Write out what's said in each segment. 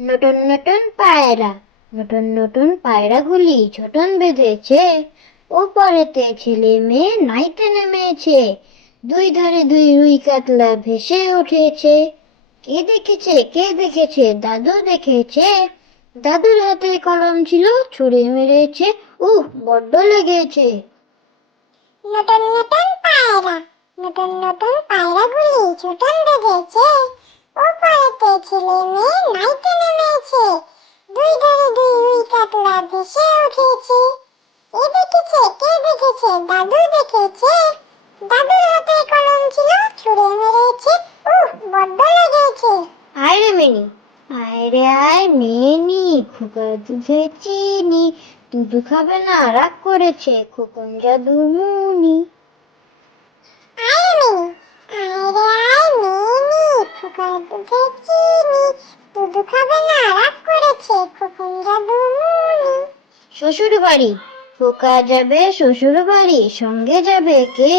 নতুন নতুন পায়রা, নতুন নতুন পায়রাগুলি ছোটন বেঁধেছে। ওপরেতে ছেলে মেয়ে নাইতে নেমেছে। দুই ধারে দুই রুই কাতলা ভেসে উঠেছে। কে দেখেছে কে দেখেছে, দাদু দেখেছে? দাদুর হাতে কলম ছিল, ছুঁড়ে মেরেছে, উহ, বড্ড লেগেছে। নতুন নতুন পায়রা, নতুন নতুন পায়রাগুলি ছোটন বেঁধেছে। ওপরেতে ছেলে মেয়ে নাইতে নেমেছে দুই ধারে দুই রুই কাতলা ভেসে উঠেছে। এ দেখেছে কে দেখেছে, দাদু দেখেছে। দাদুর হাতে কলম ছিল, ছুঁড়ে মেরেছে। উহ, বড্ড লেগেছে। আয় রে মিনি। আয় মেনি খোকা চিনি। দুধু খাবে না, রাগ করেছে খোকন জাদু মুনি আয় মিনি আয় রে আয় খোকার দুধু খাবে না রাগ করেছে খোকন জাদু শ্বশুর বাড়ি খোকা যাবে শ্বশুর বাড়ি সঙ্গে যাবে কে?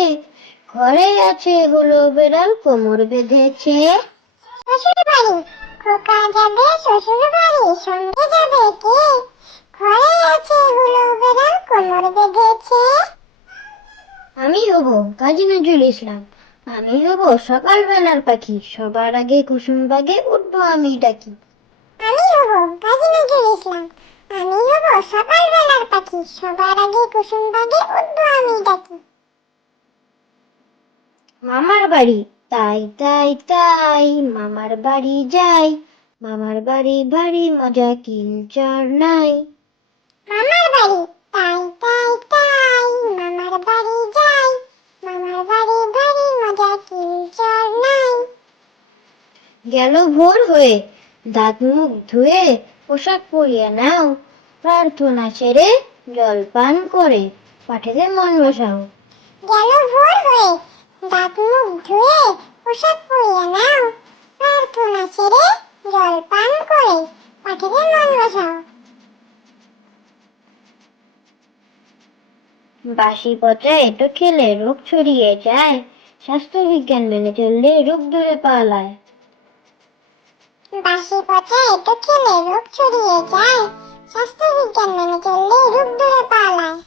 ঘরে আছে হলো বেড়াল কোমর বেঁধেছে। শ্বশুর বাড়ি খোকা যাবে শ্বশুর বাড়ি সঙ্গে যাবে কে? ঘরে আছে হুলো বেড়াল কোমর বেঁধেছে। আমি হব কাজী নজরুল ইসলাম। আমি হব সকালবেলার পাখি। সবার আগে কুসুম বাগে উঠবো আমি ডাকি। আমি হব কাজী নজরুল ইসলাম আমি হব সকালবেলার পাখি। সবার আগে কুসুম বাগে উঠবো আমি ডাকি। মামার বাড়ি। তাই তাই তাই মামার বাড়ি যাই। মামার বাড়ি ভারী মজা কিঞ্চর নাই। মামার বাড়ি? গেল ভোর হয়ে। দাঁত মুখ ধুয়ে পোশাক পরিয়ে নাও। প্রার্থনা সেরে জল পান করে পাঠেতে মন বসাও। গেল ভোর হয়ে। দাঁত মুখ ধুয়ে পোশাক পরিয়ে নাও। প্রার্থনা সেরে জল পান করে পাঠিয়ে মন বসাও। বাসি পচা এটো খেলে রোগ ছড়িয়ে যায়। স্বাস্থ্য বিজ্ঞান মেনে চললে রোগ দূরে পালায় বাসি পথে এটো খেলে রোগ ছড়িয়ে যায়। স্বাস্থ্য বিজ্ঞান মেনে চললে রোগ দূরে পালায়।